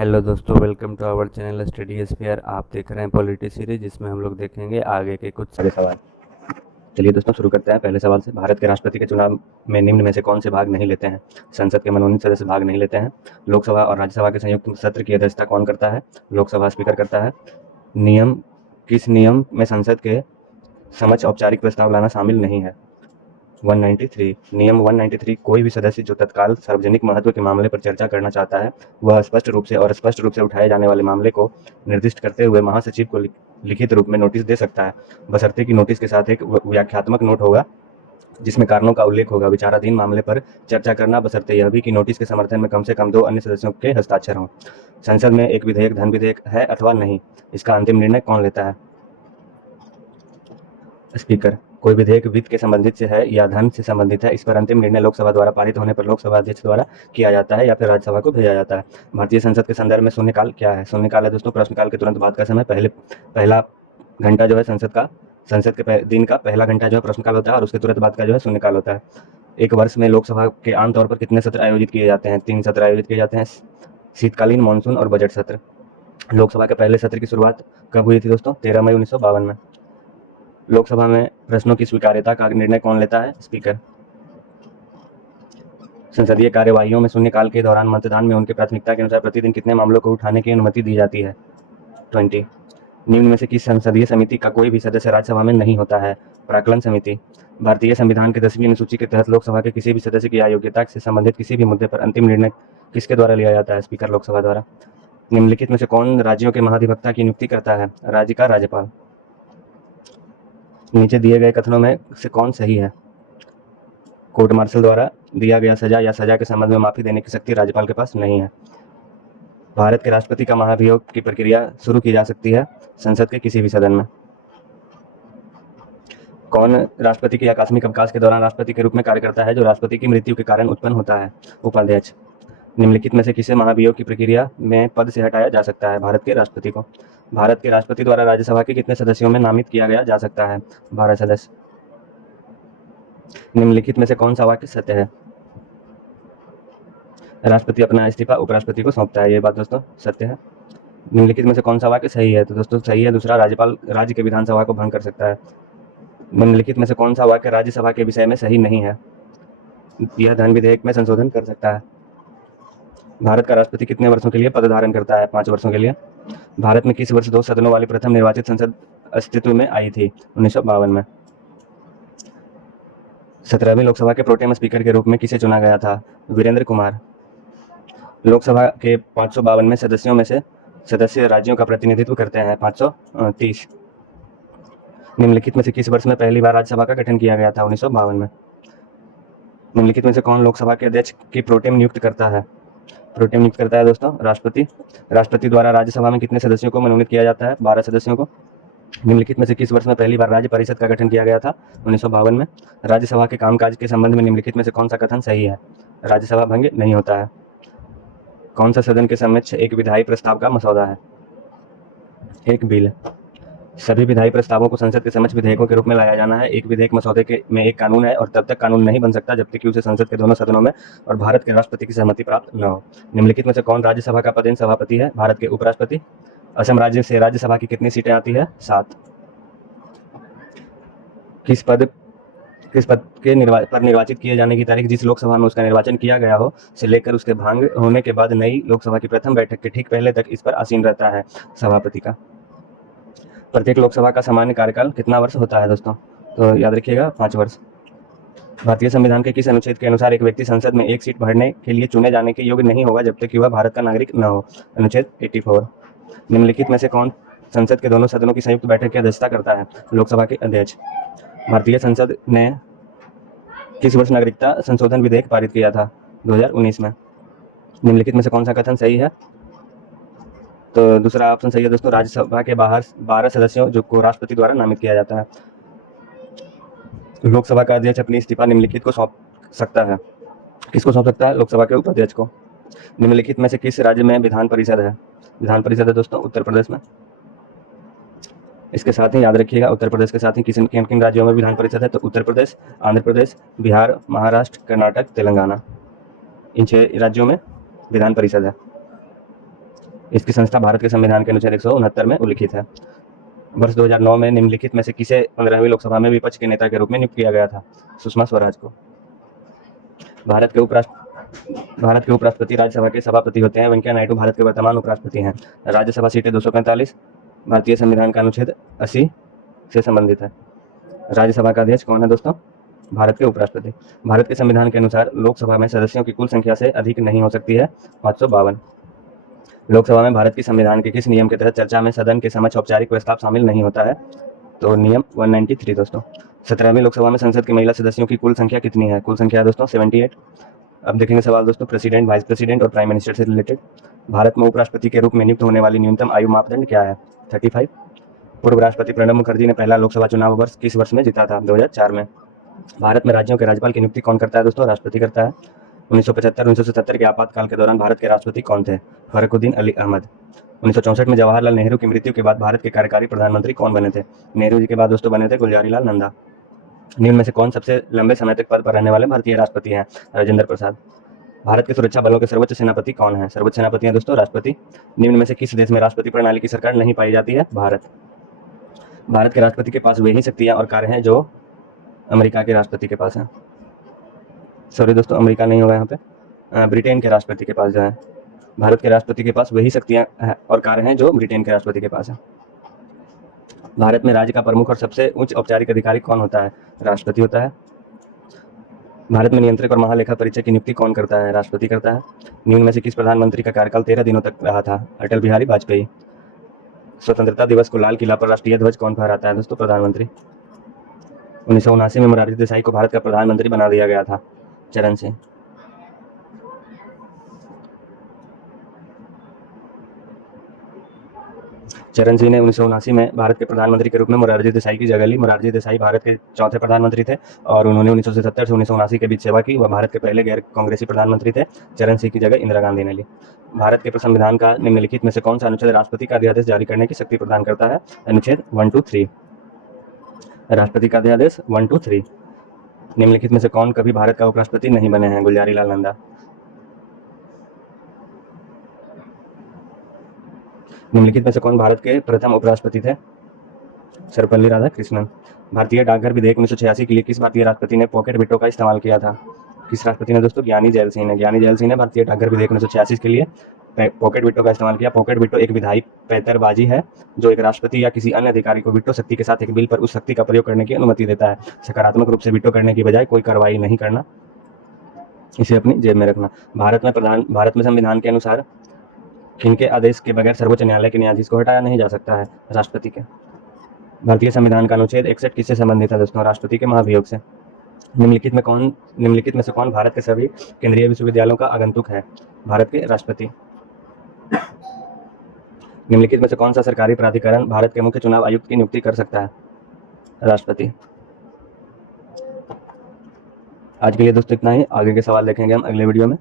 Hello दोस्तों, welcome to our channel study sphere. आप देख रहे हैं पॉलिटी सीरीज, जिसमें हम लोग देखेंगे आगे के कुछ सारे सवाल। चलिए दोस्तों, शुरू करते हैं पहले सवाल से। भारत के राष्ट्रपति के चुनाव में निम्न में से कौन से भाग नहीं लेते हैं? संसद के मनोनीत सदस्य भाग नहीं लेते हैं। लोकसभा और राज्यसभा के संयुक्त सत्र की अध्यक्षता कौन करता है? लोकसभा स्पीकर करता है। नियम किस नियम में संसद के समक्ष औपचारिक प्रस्ताव लाना शामिल नहीं है? 193 नियम 193 कोई भी सदस्य जो तत्काल सार्वजनिक महत्व के मामले पर चर्चा करना चाहता है, वह स्पष्ट रूप से और स्पष्ट रूप से उठाए जाने वाले मामले को निर्दिष्ट करते हुए महासचिव को लिखित रूप में नोटिस दे सकता है, बशर्ते कि नोटिस के साथ एक व्याख्यात्मक नोट होगा जिसमें कारणों का उल्लेख होगा। विचाराधीन मामले पर चर्चा करना, बशर्ते यह भी कि नोटिस के समर्थन में कम से कम 2 अन्य सदस्यों के हस्ताक्षर हों। संसद में एक विधेयक धन विधेयक है अथवा नहीं, इसका अंतिम निर्णय कौन लेता है? स्पीकर। कोई विधेयक वित्त के संबंधित से है या धन से संबंधित है, इस पर अंतिम निर्णय लोकसभा द्वारा पारित होने पर लोकसभा अध्यक्ष द्वारा किया जाता है या फिर राज्यसभा को भेजा जाता है। भारतीय संसद के संदर्भ में शून्यकाल क्या है? शून्यकाल है दोस्तों प्रश्नकाल के तुरंत बाद का समय। पहला घंटा जो है संसद के दिन का पहला घंटा जो है प्रश्नकाल होता है, और उसके तुरंत बाद का जो है शून्यकाल होता है। एक वर्ष में लोकसभा के आमतौर पर कितने सत्र आयोजित किए जाते हैं? 3 सत्र आयोजित किए जाते हैं, शीतकालीन, मानसून और बजट सत्र। लोकसभा के पहले सत्र की शुरुआत कब हुई थी दोस्तों? 13 मई 1952 में। लोकसभा में प्रश्नों की स्वीकार्यता का निर्णय कौन लेता है? स्पीकर। संसदीय कार्यवाहियों में शून्यकाल के दौरान मतदान में उनके प्राथमिकता के अनुसार प्रतिदिन कितने मामलों को उठाने की अनुमति दी जाती है? 20। निम्न में से किस संसदीय समिति का कोई भी सदस्य राज्यसभा में नहीं होता है? प्राक्कलन समिति। भारतीय संविधान के 10वीं अनुसूची के तहत लोकसभा के किसी भी सदस्य की अयोग्यता से संबंधित किसी भी मुद्दे पर अंतिम निर्णय किसके द्वारा लिया जाता है? स्पीकर, लोकसभा द्वारा। निम्नलिखित में से कौन राज्यों के महाधिवक्ता की नियुक्ति करता है? राज्य का राज्यपाल। नीचे दिए गए कथनों में से कौन सही है? कोर्ट मार्शल द्वारा दिया गया सजा या सजा के संबंध में माफी देने की शक्ति राज्यपाल के पास नहीं है। भारत के राष्ट्रपति का महाभियोग की प्रक्रिया शुरू की जा सकती है संसद के किसी भी सदन में। कौन राष्ट्रपति के आकस्मिक अवकाश के दौरान राष्ट्रपति के रूप में कार्य करता है, जो राष्ट्रपति की मृत्यु के कारण उत्पन्न होता है? उपाध्यक्ष। निम्नलिखित में से किसे महाभियोग की प्रक्रिया में पद से हटाया जा सकता है? भारत के राष्ट्रपति को। भारत के राष्ट्रपति द्वारा राज्यसभा के कितने सदस्यों में नामित किया गया जा सकता है? 12 सदस्य। निम्नलिखित में से कौन सा वाक्य सत्य है? राष्ट्रपति अपना इस्तीफा उपराष्ट्रपति को सौंपता है, ये बात दोस्तों सत्य है। निम्नलिखित में से कौन सा वाक्य सही है? तो दोस्तों सही है दूसरा, राज्यपाल राज्य के विधानसभा को भंग कर सकता है। निम्नलिखित में से कौन सा वाक्य राज्यसभा के विषय में सही नहीं है? यह धन विधेयक में संशोधन कर सकता है। भारत का राष्ट्रपति कितने वर्षों के लिए पद धारण करता है? 5 वर्षों के लिए। भारत में किस वर्ष 2 सदनों वाली प्रथम निर्वाचित संसद अस्तित्व में आई थी? 1952 में। 17वीं लोकसभा के प्रोटेम स्पीकर के रूप में किसे चुना गया था? वीरेंद्र कुमार। लोकसभा के 552 में सदस्यों में से सदस्य राज्यों का प्रतिनिधित्व करते हैं 530। निम्नलिखित में से किस वर्ष में पहली बार राज्यसभा का गठन किया गया था? 1952 में। निम्नलिखित में से कौन लोकसभा के अध्यक्ष की प्रोटेम नियुक्त करता है? प्रोटेम नियुक्त करता है दोस्तों राष्ट्रपति। राष्ट्रपति द्वारा राज्यसभा में कितने सदस्यों को मनोनीत किया जाता है? 12 सदस्यों को। निम्नलिखित में से किस वर्ष में पहली बार राज्य परिषद का गठन किया गया था? 1952 में। राज्यसभा के कामकाज के संबंध में निम्नलिखित में से कौन सा कथन सही है? राज्यसभा भंग नहीं होता है। कौन सा सदन के समक्ष एक विधायी प्रस्ताव का मसौदा है? एक बिल। सभी विधायी प्रस्तावों को संसद के समक्ष विधेयकों के रूप में लाया जाना है। एक विधेयक मसौदे के में एक कानून है और तब तक कानून नहीं बन सकता जब तक कि उसे संसद के दोनों सदनों में और भारत के राष्ट्रपति की सहमति प्राप्त न हो। निम्नलिखित में से कौन राज्यसभा का पदेन सभापति है? भारत के उपराष्ट्रपति। असम राज्य से राज्यसभा की कितनी सीटें आती है? 7। किस पद पर निर्वाचित किए जाने की तारीख जिस लोकसभा में उसका निर्वाचन किया गया हो से लेकर उसके भांग होने के बाद नई लोकसभा की प्रथम बैठक के ठीक पहले तक इस पर आसीन रहता है? सभापति का। प्रत्येक लोकसभा का सामान्य कार्यकाल कितना वर्ष होता है दोस्तों? तो याद रखिएगा 5 वर्ष। भारतीय संविधान के किस अनुच्छेद के अनुसार एक व्यक्ति संसद में एक सीट भरने के लिए चुने जाने के योग्य नहीं होगा जब तक कि वह भारत का नागरिक न हो? अनुच्छेद 84। निम्नलिखित में से कौन संसद के दोनों सदनों की संयुक्त बैठक की अध्यक्षता करता है? लोकसभा के अध्यक्ष। भारतीय संसद ने किस वर्ष नागरिकता संशोधन विधेयक पारित किया था? 2019 में। निम्नलिखित में से कौन सा कथन सही है? तो दूसरा ऑप्शन सही है दोस्तों, राज्यसभा के बाहर 12 सदस्यों जो को राष्ट्रपति द्वारा नामित किया जाता है। लोकसभा का अध्यक्ष अपनी इस्तीफा निम्नलिखित को सौंप सकता है। किसको सौंप सकता है? लोकसभा के उपाध्यक्ष को। निम्नलिखित में से किस राज्य में विधान परिषद है? विधान परिषद है दोस्तों उत्तर प्रदेश में। इसके साथ ही याद रखिएगा उत्तर प्रदेश के साथ ही किन किन राज्यों में विधान परिषद है? तो उत्तर प्रदेश, आंध्र प्रदेश, बिहार, महाराष्ट्र, कर्नाटक, तेलंगाना, इन 6 राज्यों में विधान परिषद है। इसकी संस्था भारत के संविधान के अनुच्छेद 169 में उल्लिखित है। वर्ष 2009 में निम्नलिखित में से किसे 15वीं लोकसभा में विपक्ष के नेता के रूप में नियुक्त किया गया था? सुषमा स्वराज को। भारत के उपराष्ट्रपति राज्यसभा के सभापति होते हैं। वेंकैया नायडू भारत के वर्तमान उपराष्ट्रपति हैं। राज्यसभा सीटें 245 भारतीय संविधान का अनुच्छेद 80 से संबंधित है। राज्यसभा का अध्यक्ष कौन है दोस्तों? भारत के उपराष्ट्रपति। भारत के संविधान के अनुसार लोकसभा में सदस्यों की कुल संख्या से अधिक नहीं हो सकती है 552। लोकसभा में भारत की संविधान के किस नियम के तहत चर्चा में सदन के समक्ष औपचारिक प्रस्ताव शामिल नहीं होता है? तो नियम 193 दोस्तों। 17वीं लोकसभा में संसद की महिला सदस्यों की कुल संख्या कितनी है? कुल संख्या है दोस्तों 78। अब देखेंगे सवाल दोस्तों प्रेसिडेंट, वाइस प्रेसिडेंट और प्राइम मिनिस्टर से रिलेटेड। भारत में उपराष्ट्रपति के रूप में नियुक्त होने वाली न्यूनतम आयु मापदंड क्या है? 35। पूर्व राष्ट्रपति प्रणब मुखर्जी ने पहला लोकसभा चुनाव वर्ष किस वर्ष में जीता था? 2004 में। भारत में राज्यों के राज्यपाल की नियुक्ति कौन करता है दोस्तों? राष्ट्रपति करता है। 1975-1977 के आपातकाल के दौरान भारत के राष्ट्रपति कौन थे? फखरुद्दीन अली अहमद। 1964 में जवाहरलाल नेहरू की मृत्यु के बाद भारत के कार्यकारी प्रधानमंत्री कौन बने थे? नेहरू जी के बाद दोस्तों बने थे गुलजारीलाल नंदा। निम्न में से कौन सबसे लंबे समय तक पद पर रहने वाले भारतीय राष्ट्रपति हैं? राजेंद्र प्रसाद। भारत के सुरक्षा बलों के सर्वोच्च सेनापति कौन है? सर्वोच्च सेनापति हैं दोस्तों राष्ट्रपति। निम्न में से किस देश में राष्ट्रपति प्रणाली की सरकार नहीं पाई जाती है? भारत। भारत के राष्ट्रपति के पास वे ही शक्तियां और कार्य हैं जो अमेरिका के राष्ट्रपति के पास हैं। सॉरी दोस्तों, अमेरिका नहीं होगा यहाँ पे, ब्रिटेन के राष्ट्रपति के पास जो है। भारत के राष्ट्रपति के पास वही शक्तियां और कार्य हैं जो ब्रिटेन के राष्ट्रपति के पास है। भारत में राज्य का प्रमुख और सबसे उच्च औपचारिक अधिकारी कौन होता है? राष्ट्रपति होता है। भारत में नियंत्रक और महालेखा परीक्षक की नियुक्ति कौन करता है? राष्ट्रपति करता है। निम्न में से किस प्रधानमंत्री का कार्यकाल 13 दिनों तक रहा था? अटल बिहारी वाजपेयी। स्वतंत्रता दिवस को लाल किला पर राष्ट्रीय ध्वज कौन फहराता है दोस्तों? प्रधानमंत्री। 1979 में मोरारजी देसाई को भारत का प्रधानमंत्री बना दिया गया था चरण सिंह। चरण सिंह ने 1979 में भारत के प्रधानमंत्री के रूप में मोरारजी देसाई की जगह ली। मोरारजी देसाई भारत के चौथे प्रधानमंत्री थे और उन्होंने 1977 से 1979 के बीच सेवा की। वह भारत के पहले गैर कांग्रेसी प्रधानमंत्री थे। चरण सिंह की जगह इंदिरा गांधी ने ली। भारत के संविधान का निम्नलिखित में से कौन सा अनुच्छेद राष्ट्रपति का अध्यादेश जारी करने की शक्ति प्रदान करता है? अनुच्छेद 123। राष्ट्रपति का अध्यादेश 123। निम्नलिखित में से कौन कभी भारत का उपराष्ट्रपति नहीं बने हैं? गुलजारीलाल नंदा। निम्नलिखित में से कौन भारत के प्रथम उपराष्ट्रपति थे? सर्वपल्ली राधाकृष्णन। भारतीय डाकघर विधेयक 1986 के लिए किस भारतीय राष्ट्रपति ने पॉकेट बिटो का इस्तेमाल किया था? किस राष्ट्रपति ने दोस्तों? ज्ञानी जैल सिंह ने। ज्ञानी जैल सिंह ने भारतीय डाकघर विधेयक 1986 के लिए पॉकेट बिटो का इस्तेमाल किया। पॉकेट बिटो एक विधायी पैंतरबाजी है जो एक राष्ट्रपति या किसी अन्य अधिकारी को बिटो शक्ति के साथ एक बिल पर उस शक्ति का प्रयोग करने की अनुमति देता है। सकारात्मक रूप से बिटो करने की बजाय कोई कार्रवाई नहीं करना, इसे अपनी जेब में रखना। भारत में संविधान के अनुसार किनके आदेश के बगैर सर्वोच्च न्यायालय के न्यायाधीश को हटाया नहीं जा सकता है? राष्ट्रपति के। भारतीय संविधान का अनुच्छेद 61 किससे संबंधित है दोस्तों? राष्ट्रपति के महाभियोग से। निम्नलिखित में से कौन भारत के सभी केंद्रीय विश्वविद्यालयों का आगंतुक है? भारत के राष्ट्रपति। निम्नलिखित में से कौन सा सरकारी प्राधिकरण भारत के मुख्य चुनाव आयुक्त की नियुक्ति कर सकता है? राष्ट्रपति। आज के लिए दोस्तों इतना ही। आगे के सवाल देखेंगे हम अगले वीडियो में।